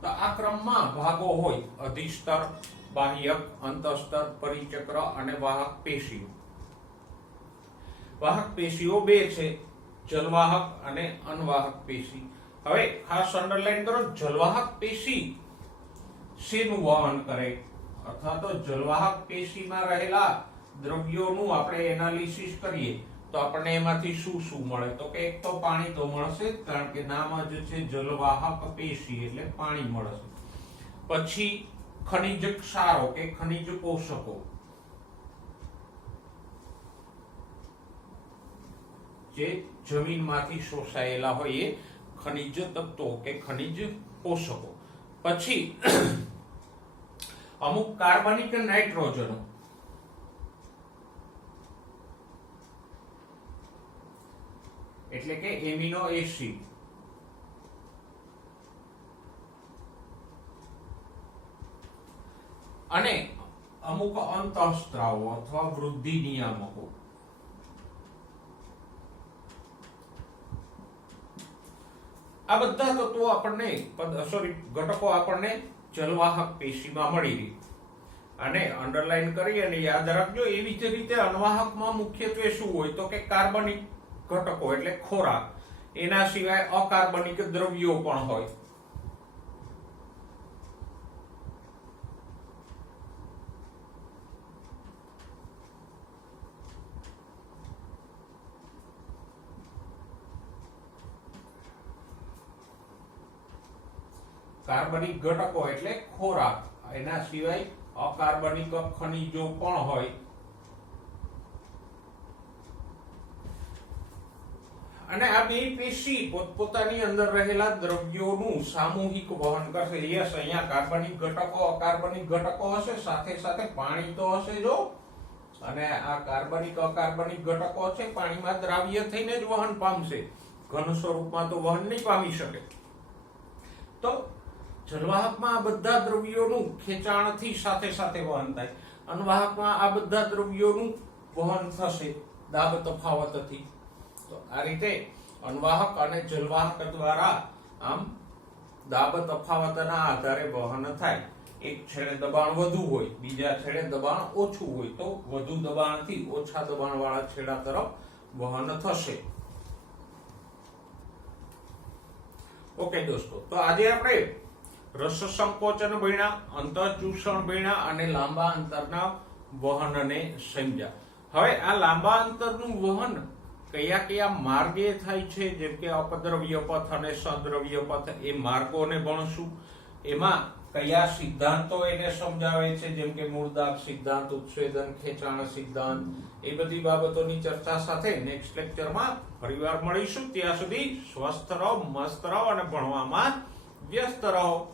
તો આ ક્રમમાં ભાગો હોય: અધિસ્તર, બાહ્યક, અંતઃસ્તર, પરિચક્ર અને વાહક પેશીઓ. વાહક પેશીઓ બે છે, જલવાહક અને અનવાહક પેશી. હવે ખાસ અંડરલાઈન કરો, જલવાહક પેશી શેનું વહન કરે? અથવા તો જલવાહક પેશીમાં રહેલા દ્રવ્યોનું આપણે એનાલિસિસ કરીએ તો આપણને એમાંથી શું શું મળે? તો કે એક તો પાણી તો મળશે જ, કારણ કે નામ જ છે જલવાહક પેશી, એટલે પાણી મળશે. પછી ખનિજ ક્ષારો કે ખનિજ પોષકો. જે જમીનમાંથી શોષાયેલા હોય એ ખનિજ તત્વો કે ખનિજ પોષકો. પછી અમુક કાર્બનિક નાઇટ્રોજનો, એટલે કે એમિનો એસિડ, અને અમુક અંતઃસ્ત્રાવો અથવા વૃદ્ધિ નિયામકો. આ બધા તત્વો આપણને ઘટકો આપણને જલવાહક પેશીમાં મળી રહી. અને અંડરલાઈન કરી અને યાદ રાખજો. એવી જ રીતે અણવાહકમાં મુખ્યત્વે શું હોય તો કે કાર્બનિક ઘટકો એટલે ખોરાક, એના સિવાય અકાર્બનિક દ્રવ્યો પણ હોય. કાર્બનિક ઘટકો એટલે ખોરાક, એના સિવાય અકાર્બનિક ખનિજો પણ હોય. અને આ બે પેશી પોતપોતાની અંદર રહેલા દ્રવ્યોનું સામૂહિક વહન કરશે. યસ, અહીંયા કાર્બનિક ઘટકો અકાર્બનિક ઘટકો હશે, સાથે સાથે પાણી તો હશે જો. અને આ કાર્બનિક અકાર્બનિક ઘટકો છે પાણીમાં દ્રાવ્ય થઈને જ વહન પામશે, ઘન સ્વરૂપમાં તો વહન નહીં પામી શકે. તો જલવાહકમાં આ બધા દ્રવ્યોનું ખેંચાણથી સાથે સાથે વહન થાય. અણવાહકમાં આ બધા દ્રવ્યોનું વહન થશે દાબ તફાવતથી. તો આ રીતે અણવાહક અને જલવાહક દ્વારા આમ દાબ તફાવતના આધારે વહન થાય. એક છેડે દબાણ વધુ હોય, બીજા છેડે દબાણ ઓછું હોય, તો વધુ દબાણથી ઓછા દબાણ વાળા છેડા તરફ વહન થશે. ઓકે દોસ્તો, તો આજે આપણે રસ સંકોચન ભણ્યા, અંતઃચૂષણ ભણ્યા અને લાંબા અંતરના વહનને સમજ્યા. હવે આ લાંબા અંતરનું વહન કયા કયા માર્ગે થાય છે, જેમ કે અપદ્રવ્ય પથ અને સદ્રવ્ય પથ, એ માર્ગોને ભણશું. એમાં કયા સિદ્ધાંતો એને સમજાવે છે, જેમ કે મૂળદાબ સિદ્ધાંત, ઉત્સેદન ખેંચાણ સિદ્ધાંત, એ બધી બાબતોની ચર્ચા સાથે નેક્સ્ટ લેક્ચરમાં ફરીવાર મળીશું. ત્યાં સુધી સ્વસ્થ રહો, મસ્ત રહો અને ભણવામાં વ્યસ્ત રહો.